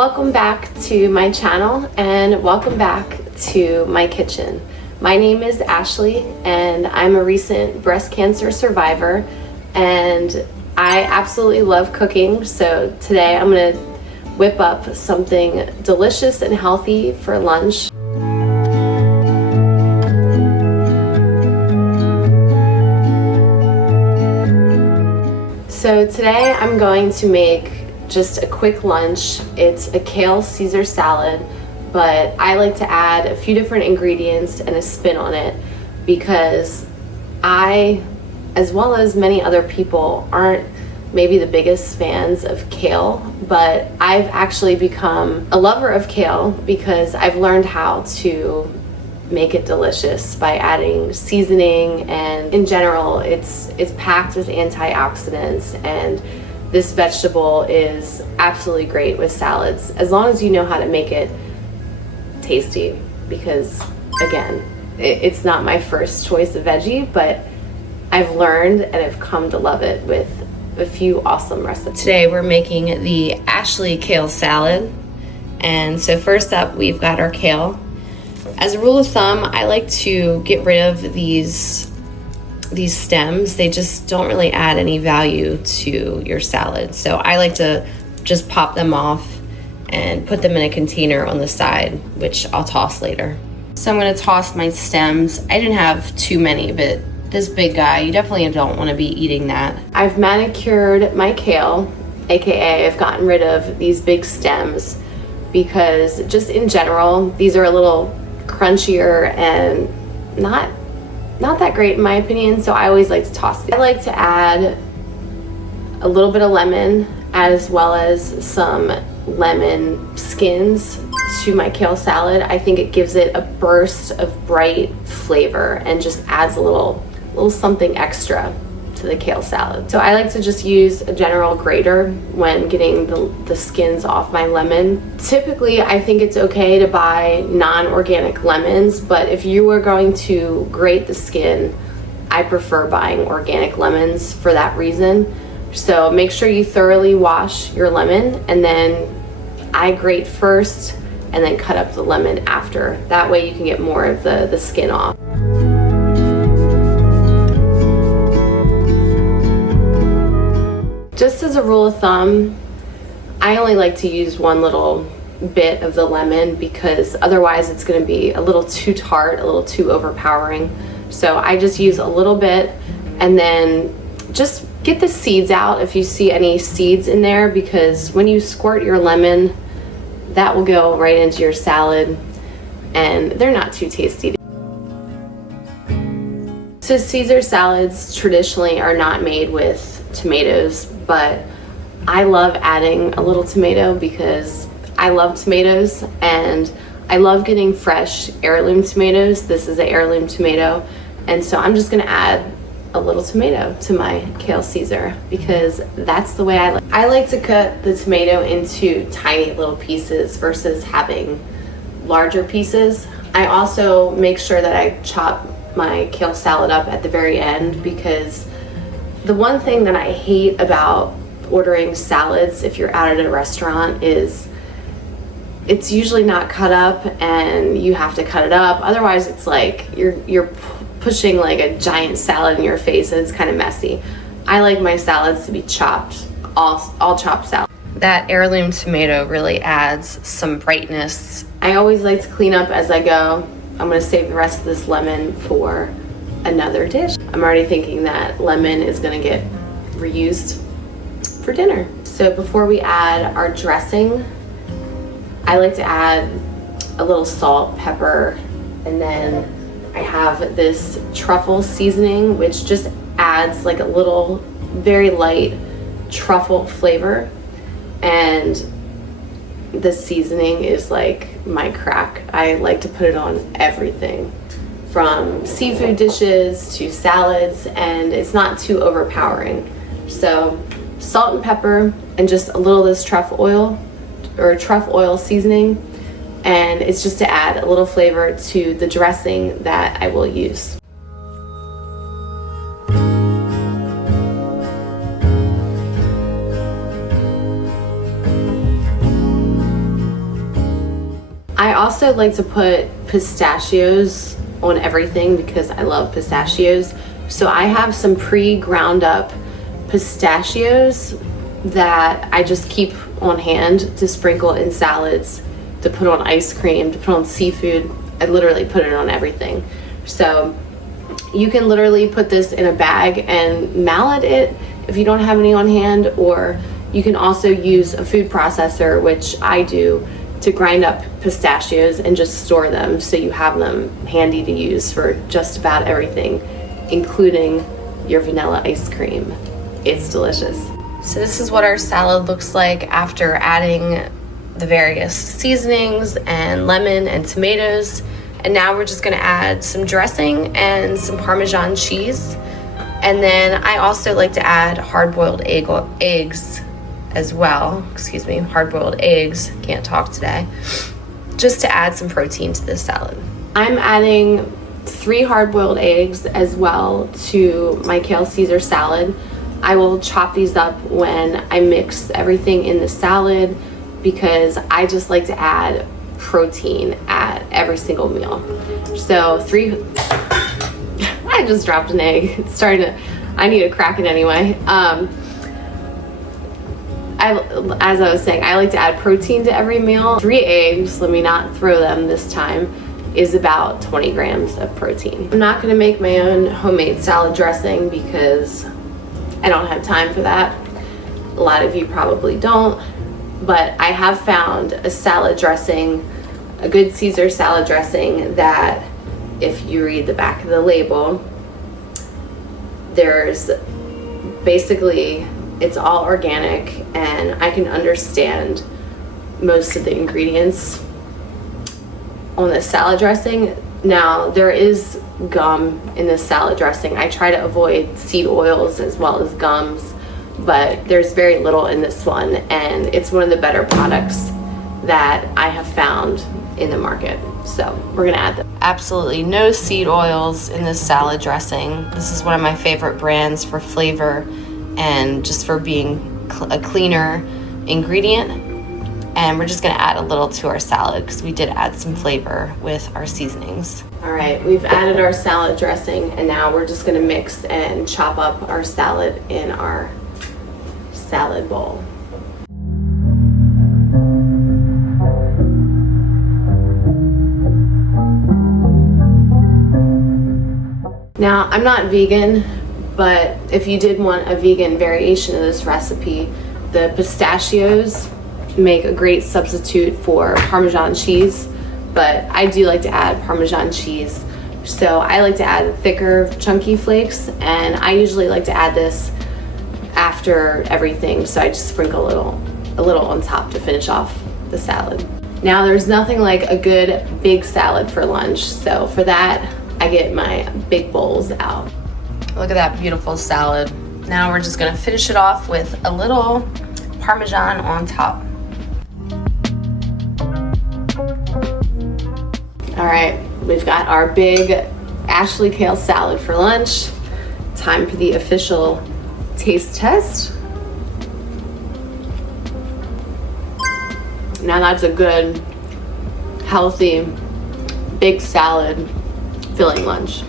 Welcome back to my channel and welcome back to my kitchen. My name is Ashley and I'm a recent breast cancer survivor and I absolutely love cooking. So today I'm going to whip up something delicious and healthy for lunch. So today I'm going to make just a quick lunch. It's a kale Caesar salad, but I like to add a few different ingredients and a spin on it because I, as well as many other people, aren't maybe the biggest fans of kale, but I've actually become a lover of kale because I've learned how to make it delicious by adding seasoning, and in general it's packed with antioxidants, and this vegetable is absolutely great with salads as long as you know how to make it tasty, because again, it's not my first choice of veggie, but I've learned and I've come to love it with a few awesome recipes. Today we're making the Ashley kale salad, and so first up we've got our kale. As a rule of thumb, I like to get rid of these stems. They just don't really add any value to your salad. So I like to just pop them off and put them in a container on the side, which I'll toss later. So I'm gonna toss my stems. I didn't have too many, but this big guy, you definitely don't wanna be eating that. I've manicured my kale, AKA I've gotten rid of these big stems because just in general, these are a little crunchier and not that great in my opinion, so I always like to toss these. I like to add a little bit of lemon as well as some lemon skins to my kale salad. I think it gives it a burst of bright flavor and just adds a little something extra to the kale salad. So I like to just use a general grater when getting the skins off my lemon. Typically, I think it's okay to buy non-organic lemons, but if you are going to grate the skin, I prefer buying organic lemons for that reason. So make sure you thoroughly wash your lemon, and then I grate first and then cut up the lemon after. That way you can get more of the skin off. Just as a rule of thumb, I only like to use one little bit of the lemon because otherwise it's going to be a little too tart, a little too overpowering. So I just use a little bit, and then just get the seeds out if you see any seeds in there, because when you squirt your lemon, that will go right into your salad and they're not too tasty. So Caesar salads traditionally are not made with tomatoes, but I love adding a little tomato because I love tomatoes and I love getting fresh heirloom tomatoes. This is an heirloom tomato, and so I'm just gonna add a little tomato to my kale Caesar because that's the way I like. I like to cut the tomato into tiny little pieces versus having larger pieces. I also make sure that I chop my kale salad up at the very end, because the one thing that I hate about ordering salads if you're out at a restaurant is it's usually not cut up and you have to cut it up. Otherwise it's like you're pushing like a giant salad in your face and it's kind of messy. I like my salads to be chopped, all chopped salad. That heirloom tomato really adds some brightness. I always like to clean up as I go. I'm gonna save the rest of this lemon for another dish. I'm already thinking that lemon is gonna get reused for dinner. So before we add our dressing, I like to add a little salt, pepper, and then I have this truffle seasoning, which just adds like a little very light truffle flavor, and the seasoning is like my crack. I like to put it on everything, from seafood dishes to salads, and it's not too overpowering. So salt and pepper and just a little of this truffle oil seasoning, and it's just to add a little flavor to the dressing that I will use. I also like to put pistachios on everything because I love pistachios. So I have some pre-ground up pistachios that I just keep on hand to sprinkle in salads, to put on ice cream, to put on seafood. I literally put it on everything. So you can literally put this in a bag and mallet it if you don't have any on hand, or you can also use a food processor, which I do, to grind up pistachios and just store them so you have them handy to use for just about everything, including your vanilla ice cream. It's delicious. So this is what our salad looks like after adding the various seasonings and lemon and tomatoes. And now we're just gonna add some dressing and some Parmesan cheese. And then I also like to add hard-boiled eggs as well. Excuse me, hard-boiled eggs, can't talk today. Just to add some protein to this salad. I'm adding 3 hard-boiled eggs as well to my kale Caesar salad. I will chop these up when I mix everything in the salad because I just like to add protein at every single meal. So 3, I just dropped an egg. It's starting to, I need to crack it anyway. As I was saying, I like to add protein to every meal. 3 eggs, let me not throw them this time, is about 20 grams of protein. I'm not gonna make my own homemade salad dressing because I don't have time for that. A lot of you probably don't, but I have found a salad dressing, a good Caesar salad dressing that if you read the back of the label, there's basically, it's all organic and I can understand most of the ingredients on the salad dressing. Now, there is gum in this salad dressing. I try to avoid seed oils as well as gums, but there's very little in this one, and it's one of the better products that I have found in the market. So we're gonna add them. Absolutely no seed oils in this salad dressing. This is one of my favorite brands for flavor and just for being a cleaner ingredient. And we're just gonna add a little to our salad because we did add some flavor with our seasonings. All right, we've added our salad dressing and now we're just gonna mix and chop up our salad in our salad bowl. Now, I'm not vegan, but if you did want a vegan variation of this recipe, the pistachios make a great substitute for Parmesan cheese, but I do like to add Parmesan cheese. So I like to add thicker, chunky flakes, and I usually like to add this after everything, so I just sprinkle a little on top to finish off the salad. Now, there's nothing like a good big salad for lunch, so for that, I get my big bowls out. Look at that beautiful salad. Now we're just gonna finish it off with a little Parmesan on top. All right, we've got our big Ashley Kale salad for lunch. Time for the official taste test. Now that's a good, healthy, big salad filling lunch.